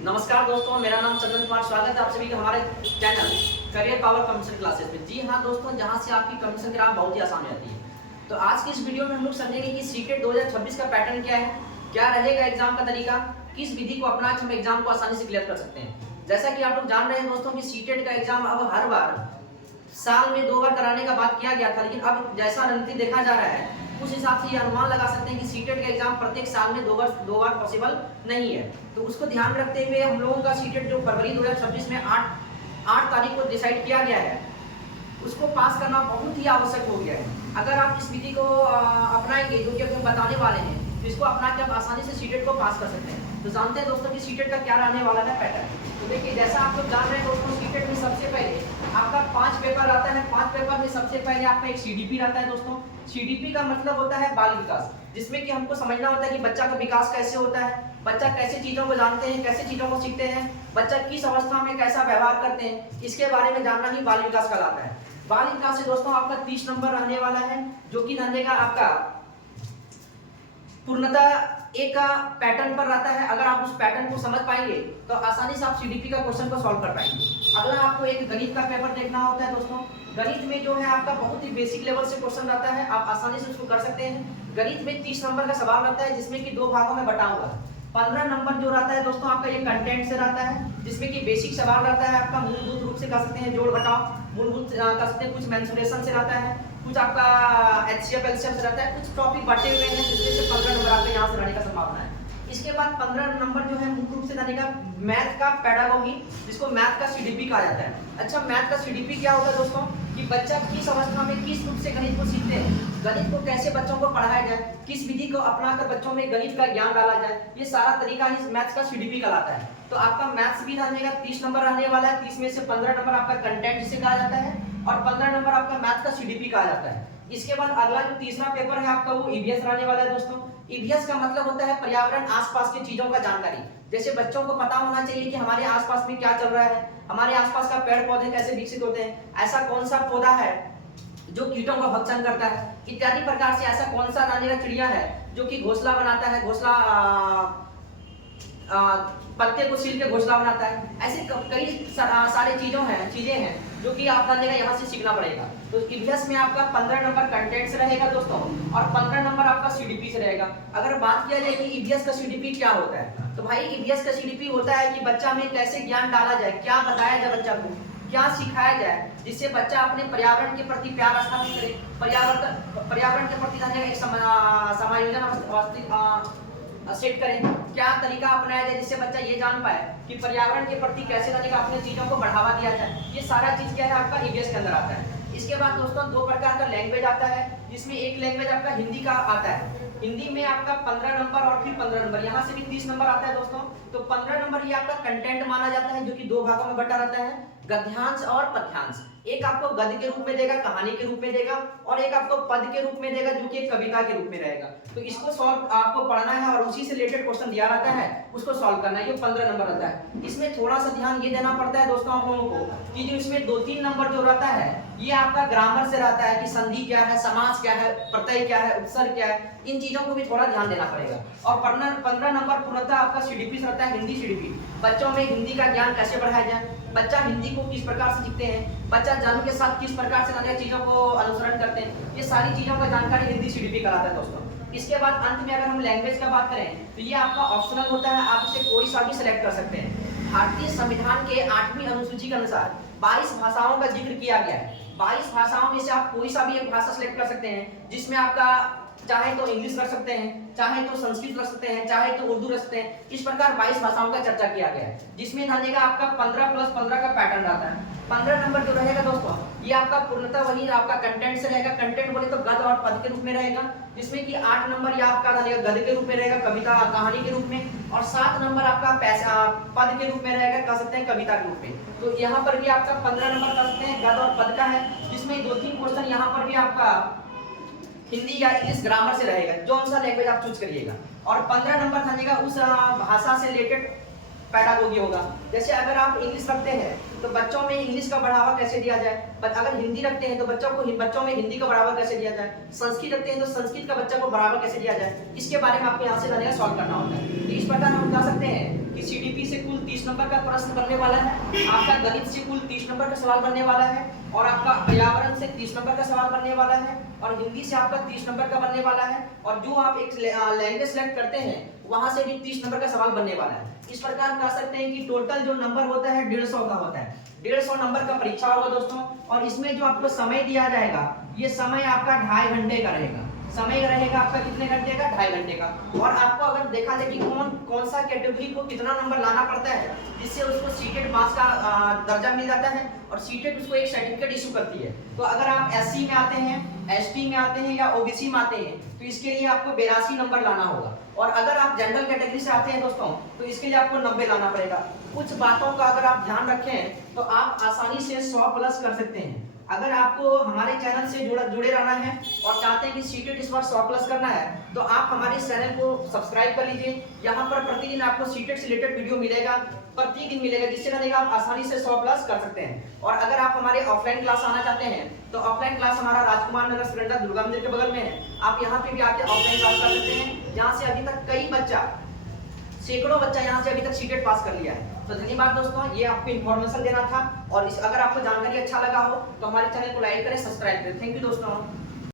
नमस्कार दोस्तों, मेरा नाम चंदन कुमार। स्वागत है आप सभी का हमारे channel career power computer classes में। जी हाँ दोस्तों, जहाँ से आपकी कंप्यूटर ग्राफ बहुत ही आसान रहती है। तो आज की इस वीडियो में हम लोग समझेंगे कि सीटेट 2026 का पैटर्न क्या है, क्या रहेगा एग्जाम का तरीका, किस विधि को अपना के हम एग्जाम को आसानी से क्लियर कर सकते हैं। जैसा कि आप लोग जान रहे हैं दोस्तों कि सीटेट का एग्जाम अब हर बार साल में 2 बार कराने का बात किया गया था, लेकिन अब जैसा रणनीति देखा जा रहा है उस हिसाब से ये अनुमान लगा सकते हैं कि सीटेट का एग्जाम प्रत्येक साल में 2 बार पॉसिबल नहीं है। तो उसको ध्यान में रखते हुए हम लोगों का सीटेट जो फरवरी 2026 में 8 तारीख को डिसाइड किया गया है, उसको पास करना बहुत ही आवश्यक हो गया है। अगर आप इस विधि को अपनाएंगे जो कि हम बताने वाले हैं, तो इसको अपना के आप आसानी से सीटेट को पास कर सकते हैं। तो जानते हैं दोस्तों कि सीटेट का क्या रहने वाला है पैटर्न। तो देखिए, जैसा आप लोग जान रहे हैं दोस्तों, सीटेट में सबसे पहले आपका 5 पेपर आता है। 5 पेपर में सबसे पहले आपका एक सीडीपी रहता है दोस्तों। सीडीपी का मतलब होता है बाल विकास, जिसमें कि हमको समझना होता है कि बच्चा का विकास कैसे होता है, बच्चा कैसे चीजों को जानते हैं, कैसे चीजों को सीखते हैं, बच्चा किस अवस्था में कैसा व्यवहार करते हैं, इसके बारे में जानना ही बाल विकास कहलाता है। बाल विकास से दोस्तों आपका 30 नंबर रहने वाला है, जो कि रहेगा आपका पूर्णतः एक पैटर्न पर रहता है। अगर आप उस पैटर्न को समझ पाएंगे तो आसानी से आप सीडीपी का क्वेश्चन को सॉल्व कर पाएंगे। अगला आपको एक गणित का पेपर देखना होता है दोस्तों। गणित में जो है आपका बहुत ही बेसिक लेवल से क्वेश्चन रहता है, आप आसानी से उसको कर सकते हैं। गणित में 30 नंबर का सवाल रहता है, जिसमें कि 2 भागों में बटा हुआ है। 15 नंबर जो रहता है दोस्तों आपका ये कंटेंट से रहता है, जिसमें कि बेसिक सवाल रहता है आपका मूलभूत रूप से कर सकते हैं, जोड़ घटाव मूलभूत कर सकते हैं, कुछ मेंसुरेशन से रहता है, कुछ आपका एचसीएफ एलसीएम से रहता है, कुछ टॉपिक बटे हुए हैं, जिसमें से 15 नंबर आपके यहाँ से रहने का संभावना है। इसके बाद 15 नंबर जो है मुख्य रूप से रहेगा मैथ का पेडागोगी, जिसको मैथ का सीडीपी कहा जाता है। अच्छा, मैथ का सीडीपी क्या होता है दोस्तों कि बच्चा किस अवस्था में किस रूप से गणित को सीखते हैं, गणित को कैसे बच्चों को पढ़ाया जाए, किस विधि को अपनाकर बच्चों में गणित का ज्ञान डाला जाए, ये सारा तरीका ही मैथ्स का सीडीपी कहलाता है। तो आपका मैथ्स भी रहेगा 30 नंबर रहने वाला है। 30 में से 15 नंबर आपका कंटेंट जिसे कहा जाता है और 15 नंबर आपका मैथ का सीडीपी कहा जाता है। इसके बाद अगला जो तीसरा पेपर है आपका वो ईवीएस रहने वाला है दोस्तों। ईवीएस का मतलब होता है पर्यावरण आसपास की चीजों का जानकारी। जैसे बच्चों को पता होना चाहिए कि हमारे आसपास में क्या चल रहा है, हमारे आसपास का पेड़ पौधे कैसे विकसित होते हैं, ऐसा कौन सा पौधा है जो कीटों का भक्षण करता है, इत्यादि प्रकार से ऐसा कौन सा दाने का चिड़िया है जो कि घोंसला बनाता है, घोंसला पत्ते को सील के घोंसला बनाता है। ऐसे कई सारे चीजें हैं जो कि आप जानने का यहाँ से सीखना पड़ेगा। तो ईवीएस में आपका 15 नंबर कंटेंट से रहेगा दोस्तों और 15 नंबर आपका सीडीपी से रहेगा। अगर बात किया जाए कि ईवीएस का सीडीपी क्या होता है, तो भाई ईवीएस का सीडीपी होता है कि बच्चा में कैसे ज्ञान डाला जाए, क्या बताया जाए बच्चा को, क्या सिखाया जाए, जिससे बच्चा अपने पर्यावरण के प्रति प्यार स्थापित करे, पर्यावरण के प्रति जानने का एक समायोजन सेट करें, क्या तरीका अपनाया जाए जिससे बच्चा ये जान पाए कि पर्यावरण के प्रति कैसे रहने का, अपने चीजों को बढ़ावा दिया जाए। ये सारा चीज क्या है आपका ईवीएस के अंदर आता है। इसके बाद दोस्तों 2 प्रकार का लैंग्वेज आता है, जिसमें एक लैंग्वेज आपका हिंदी का आता है। हिंदी में आपका 15 नंबर और फिर 15 नंबर, यहाँ से भी 30 नंबर आता है दोस्तों। तो 15 नंबर ये आपका कंटेंट माना जाता है, जो कि 2 भागों में बटा रहता है, गद्यांश और पद्यांश। एक आपको गद्य के रूप में देगा, कहानी के रूप में देगा, और एक आपको पद के रूप में देगा, जो कि एक कविता के रूप में रहेगा। तो इसको सॉल्व आपको पढ़ना है और उसी से रिलेटेड क्वेश्चन दिया रहता है, उसको सॉल्व करना है। ये 15 नंबर रहता है। इसमें थोड़ा सा ध्यान ये देना पड़ता है दोस्तों आप लोगों को कि जो इसमें 2-3 नंबर जो रहता है ये आपका ग्रामर से रहता है कि संधि क्या है, समास क्या है, प्रत्यय क्या है, उपसर्ग क्या है, इन चीजों को भी थोड़ा ध्यान देना पड़ेगा। और 15 नंबर पूर्णतः आपका सीडीपी से रहता है, हिंदी सीडीपी। बच्चों में हिंदी का ज्ञान कैसे बढ़ाया जाए, बच्चा हिंदी को किस प्रकार से सीखते हैं, बच्चा जानू के साथ किस प्रकार से नई चीजों को अनुसरण करते हैं, ये सारी चीजों का जानकारी हिंदी सीडीपी कराता है दोस्तों। इसके बाद अंत में अगर हम लैंग्वेज का बात करें तो ये आपका ऑप्शनल होता है, आप इसे कोई सा भी सिलेक्ट कर सकते हैं। भारतीय संविधान के 8वीं अनुसूची के अनुसार 22 भाषाओं का जिक्र किया गया है। 22 भाषाओं में से आप कोई सा भी एक भाषा सिलेक्ट कर सकते हैं, जिसमें आपका चाहे तो इंग्लिश रख सकते हैं, चाहे तो संस्कृत रख सकते हैं, चाहे तो उर्दू रख सकते हैं। इस प्रकार 22 भाषाओं का चर्चा किया गया है, जिसमें रहेगा आपका 15+15 का पैटर्न रहता है। 15 नंबर जो रहेगा दोस्तों ये आपका पूर्णतः वही आपका कंटेंट से रहेगा। कंटेंट बोले तो गद्य और पद के रूप में रहेगा, जिसमें कि 8 नंबर ये आपका रहेगा गद्य के रूप में रहेगा, कविता कहानी के रूप में, और 7 नंबर आपका पद के रूप में रहेगा, कह सकते हैं कविता के रूप में। तो यहाँ पर भी आपका 15 नंबर कह सकते हैं गद्य और पद का है, जिसमें 2-3 क्वेश्चन यहाँ पर भी आपका हिंदी या इंग्लिश ग्रामर से रहेगा, जो सा लैंग्वेज आप चूज करिएगा। और 15 नंबर थानेगा उस भाषा से रिलेटेड पैडागोगी होगा। जैसे अगर आप इंग्लिश रखते हैं तो बच्चों में इंग्लिश का बढ़ावा कैसे दिया जाए, अगर हिंदी रखते हैं तो बच्चों में हिंदी का बढ़ावा कैसे दिया जाए, संस्कृत रखते हैं तो संस्कृत का बच्चा को बढ़ावा कैसे दिया जाए, इसके बारे में आपको यहाँ से सॉल्व करना होता है। तो इस प्रकार हम बता सकते हैं कि सीडीपी से कुल 30 नंबर का प्रश्न बनने वाला है, आपका गणित से कुल 30 नंबर का सवाल बनने वाला है, और आपका पर्यावरण से 30 नंबर का सवाल बनने वाला है, और हिंदी से आपका 30 नंबर का बनने वाला है, और जो आप एक लैंग्वेज सेलेक्ट करते हैं वहां से भी 30 नंबर का सवाल बनने वाला है। इस प्रकार कह सकते हैं कि टोटल जो नंबर होता है 150 का होता है। 150 नंबर का परीक्षा होगा दोस्तों, और इसमें जो आपको समय दिया जाएगा ये समय आपका 2.5 घंटे का रहेगा। समय रहेगा आपका कितने घंटे का? 2.5 घंटे का। और आपको अगर देखा जाए कि कौन सा कैटेगरी को कितना नंबर लाना पड़ता है जिससे उसको सीटेट पास का दर्जा मिल जाता है, और सीटेट उसको एक सर्टिफिकेट इशू करती है। तो अगर आप एससी में आते हैं, एसटी में आते हैं या ओबीसी में आते हैं तो इसके लिए आपको 82 नंबर लाना होगा, और अगर आप जनरल कैटेगरी से आते हैं दोस्तों तो इसके लिए आपको 90 लाना पड़ेगा। कुछ बातों का अगर आप ध्यान रखें तो आप आसानी से 100 प्लस कर सकते हैं। अगर आपको हमारे चैनल से जुड़े रहना है और चाहते हैं कि सीटेट इस बार 100 प्लस करना है तो आप हमारे इस चैनल को सब्सक्राइब कर लीजिए। यहाँ पर प्रतिदिन आपको सीटेट से रिलेटेड वीडियो मिलेगा, प्रतिदिन मिलेगा, जिससे ना आप आसानी से 100 प्लस कर सकते हैं। और अगर आप हमारे ऑफलाइन क्लास आना चाहते हैं तो ऑफलाइन क्लास हमारा राजकुमार नगर सुरेंद्र दुर्गा मंदिर के बगल में है। आप यहाँ पे भी आके ऑफलाइन क्लास कर सकते हैं, जहाँ से अभी तक सैकड़ों बच्चा यहाँ से अभी तक सीटेट पास कर लिया है। तो धन्यवाद दोस्तों, ये आपको इन्फॉर्मेशन देना था। और अगर आपको जानकारी अच्छा लगा हो तो हमारे चैनल को लाइक करें, सब्सक्राइब करें। थैंक यू दोस्तों।